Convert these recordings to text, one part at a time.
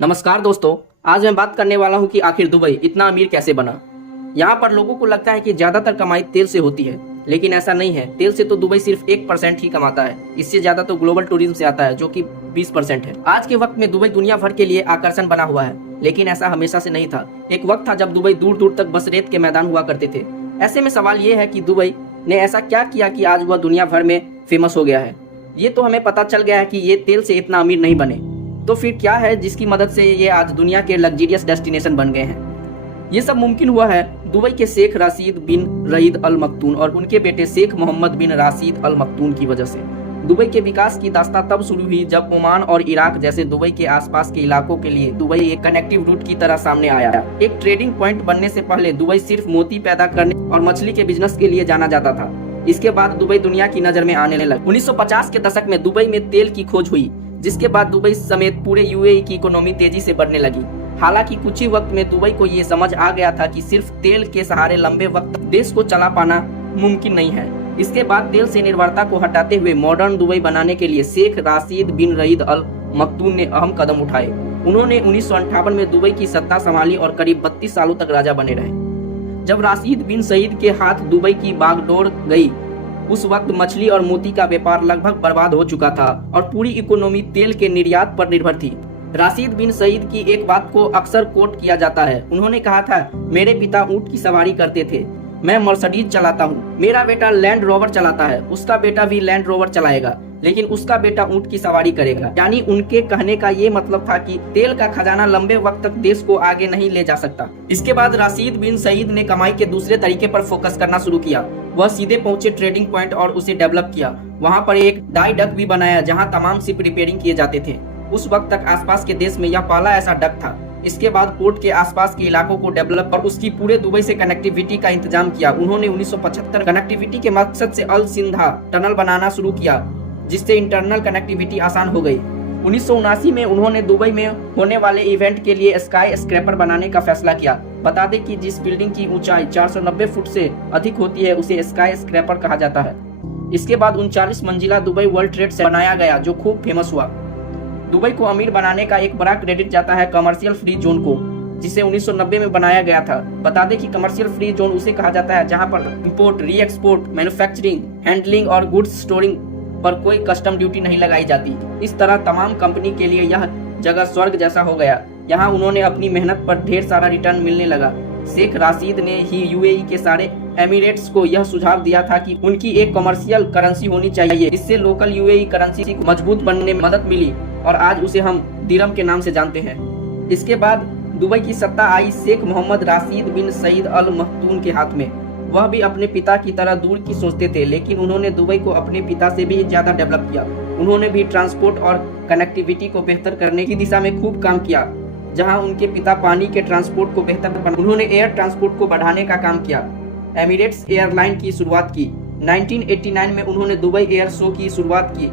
नमस्कार दोस्तों, आज मैं बात करने वाला हूं कि आखिर दुबई इतना अमीर कैसे बना। यहां पर लोगों को लगता है कि ज्यादातर कमाई तेल से होती है, लेकिन ऐसा नहीं है। तेल से तो दुबई सिर्फ 1% ही कमाता है। इससे ज्यादा तो ग्लोबल टूरिज्म से आता है, जो कि 20% है। आज के वक्त में दुबई दुनिया भर के लिए आकर्षण बना हुआ है, लेकिन ऐसा हमेशा से नहीं था। एक वक्त था जब दुबई दूर दूर तक बस रेत के मैदान हुआ करते थे। ऐसे में सवाल ये है कि दुबई ने ऐसा क्या किया कि आज वह दुनिया भर में फेमस हो गया है। ये तो हमें पता चल गया है कि ये तेल से इतना अमीर नहीं बने, तो फिर क्या है जिसकी मदद से ये आज दुनिया के लग्जरियस डेस्टिनेशन बन गए हैं। ये सब मुमकिन हुआ है दुबई के शेख राशिद बिन रईद अल मखतूम और उनके बेटे शेख मोहम्मद बिन राशिद अल मखतूम की वजह से। दुबई के विकास की दास्तां तब शुरू हुई जब ओमान और इराक जैसे दुबई के आसपास के इलाकों के लिए दुबई एक कनेक्टिव रूट की तरह सामने आया। एक ट्रेडिंग पॉइंट बनने से पहले दुबई सिर्फ मोती पैदा करने और मछली के बिजनेस के लिए जाना जाता था। इसके बाद दुबई दुनिया की नजर में आने लगा। 1950 के दशक में दुबई में तेल की खोज हुई, जिसके बाद दुबई समेत पूरे यूएई की इकोनॉमी तेजी से बढ़ने लगी। हालांकि कुछ ही वक्त में दुबई को ये समझ आ गया था कि सिर्फ तेल के सहारे लंबे वक्त देश को चला पाना मुमकिन नहीं है। इसके बाद तेल से निर्भरता को हटाते हुए मॉडर्न दुबई बनाने के लिए शेख राशिद बिन रईद अल मखतूम ने अहम कदम उठाए। उन्होंने 1958 में दुबई की सत्ता संभाली और करीब 32 सालों तक राजा बने रहे। जब राशिद बिन सईद के हाथ दुबई की बागडोर गई, उस वक्त मछली और मोती का व्यापार लगभग बर्बाद हो चुका था और पूरी इकोनॉमी तेल के निर्यात पर निर्भर थी। राशिद बिन सईद की एक बात को अक्सर कोट किया जाता है। उन्होंने कहा था, मेरे पिता ऊंट की सवारी करते थे, मैं मर्सिडीज चलाता हूँ। मेरा बेटा लैंड रोवर चलाता है, उसका बेटा भी लैंड रोवर चलाएगा, लेकिन उसका बेटा ऊंट की सवारी करेगा। यानी उनके कहने का ये मतलब था कि तेल का खजाना लंबे वक्त तक देश को आगे नहीं ले जा सकता। इसके बाद राशिद बिन सईद ने कमाई के दूसरे तरीके पर फोकस करना शुरू किया। वह सीधे पहुंचे ट्रेडिंग पॉइंट और उसे डेवलप किया। वहां पर एक डाई डक भी बनाया जहां तमाम शिप रिपेयरिंग किए जाते थे। उस वक्त तक आसपास के देश में यह पहला ऐसा डक था। इसके बाद पोर्ट के आसपास के इलाकों को डेवलप और उसकी पूरे दुबई से कनेक्टिविटी का इंतजाम किया। उन्होंने 1975 कनेक्टिविटी के मकसद से अल सिंधा टनल बनाना शुरू किया, जिससे इंटरनल कनेक्टिविटी आसान हो गई। 1979 में उन्होंने दुबई में होने वाले इवेंट के लिए स्काई स्क्रैपर बनाने का फैसला किया। बता दें कि जिस बिल्डिंग की ऊंचाई 490 फुट से अधिक होती है उसे स्काई स्क्रैपर कहा जाता है। इसके बाद 39 मंजिला दुबई वर्ल्ड ट्रेड सेंटर बनाया गया, जो खूब फेमस हुआ। दुबई को अमीर बनाने का एक बड़ा क्रेडिट जाता है कमर्शियल फ्री जोन को, जिसे 1990 में बनाया गया था। बता दें कि कमर्शियल फ्री जोन उसे कहा जाता है जहां पर इंपोर्ट, री एक्सपोर्ट, मैन्युफैक्चरिंग, हैंडलिंग और गुड्स स्टोरिंग पर कोई कस्टम ड्यूटी नहीं लगाई जाती। इस तरह तमाम कंपनी के लिए यह जगह स्वर्ग जैसा हो गया। यहाँ उन्होंने अपनी मेहनत पर ढेर सारा रिटर्न मिलने लगा। शेख राशिद ने ही यूएई के सारे एमिरेट्स को यह सुझाव दिया था कि उनकी एक कमर्शियल करेंसी होनी चाहिए। इससे लोकल यूएई करेंसी को मजबूत बनने में मदद मिली और आज उसे हम दिरहम के नाम से जानते हैं। इसके बाद दुबई की सत्ता आई शेख मोहम्मद राशिद बिन सईद अल मखतूम के हाथ में। वह भी अपने पिता की तरह दूर की सोचते थे, लेकिन उन्होंने दुबई को अपने पिता से भी ज्यादा डेवलप किया। उन्होंने भी ट्रांसपोर्ट और कनेक्टिविटी को बेहतर करने की दिशा में खूब काम किया। जहां उनके पिता पानी के ट्रांसपोर्ट को बेहतर बना, उन्होंने एयर ट्रांसपोर्ट को बढ़ाने का काम किया। एमिरेट्स एयरलाइन की शुरुआत की। 1989 में उन्होंने दुबई एयर शो की शुरुआत की,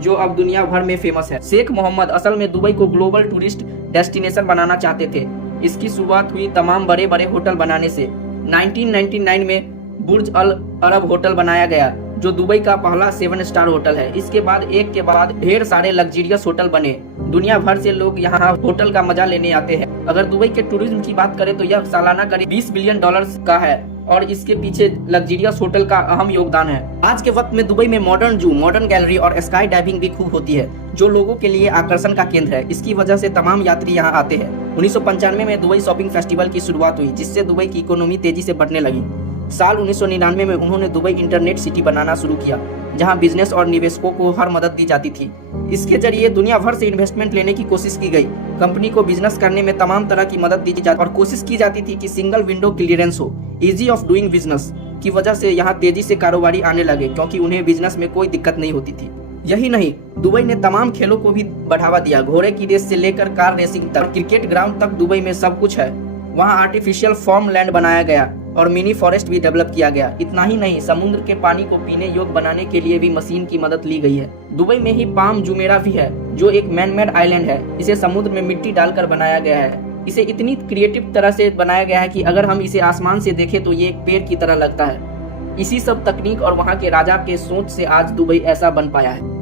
जो अब दुनिया भर में फेमस है। शेख मोहम्मद असल में दुबई को ग्लोबल टूरिस्ट डेस्टिनेशन बनाना चाहते थे। इसकी शुरुआत हुई तमाम बड़े बड़े होटल बनाने से। 1999 में बुर्ज अल अरब होटल बनाया गया, जो दुबई का पहला 7 स्टार होटल है। इसके बाद एक के बाद ढेर सारे लग्जरियस होटल बने। दुनिया भर से लोग यहाँ होटल का मजा लेने आते हैं। अगर दुबई के टूरिज्म की बात करें तो यह सालाना करीब $20 बिलियन का है और इसके पीछे लग्जरियस होटल का अहम योगदान है। आज के वक्त में दुबई में मॉडर्न जू, मॉडर्न गैलरी और स्काई डाइविंग भी खूब होती है, जो लोगों के लिए आकर्षण का केंद्र है। इसकी वजह से तमाम यात्री यहाँ आते हैं। 1995 में दुबई शॉपिंग फेस्टिवल की शुरुआत हुई, जिससे दुबई की इकोनॉमी तेजी से बढ़ने लगी। साल 1999 में उन्होंने दुबई इंटरनेट सिटी बनाना शुरू किया, जहां बिजनेस और निवेशकों को हर मदद दी जाती थी। इसके जरिए दुनिया भर से इन्वेस्टमेंट लेने की कोशिश की गई। कंपनी को बिजनेस करने में तमाम तरह की मदद दी जाती और कोशिश की जाती थी कि सिंगल विंडो क्लियरेंस हो। इजी ऑफ डूइंग बिजनेस की वजह से यहाँ तेजी से कारोबारी आने लगे, क्योंकि उन्हें बिजनेस में कोई दिक्कत नहीं होती थी। यही नहीं, दुबई ने तमाम खेलों को भी बढ़ावा दिया। घोड़े की रेस से लेकर कार रेसिंग तक, क्रिकेट ग्राउंड तक दुबई में सब कुछ है। वहाँ आर्टिफिशियल फार्म लैंड बनाया गया और मिनी फॉरेस्ट भी डेवलप किया गया। इतना ही नहीं, समुद्र के पानी को पीने योग्य बनाने के लिए भी मशीन की मदद ली गई है। दुबई में ही पाम जुमेरा भी है, जो एक मैन मेड आइलैंड है। इसे समुद्र में मिट्टी डालकर बनाया गया है। इसे इतनी क्रिएटिव तरह से बनाया गया है कि अगर हम इसे आसमान से देखें तो ये एक पेड़ की तरह लगता है। इसी सब तकनीक और वहाँ के राजा के सोच से आज दुबई ऐसा बन पाया है।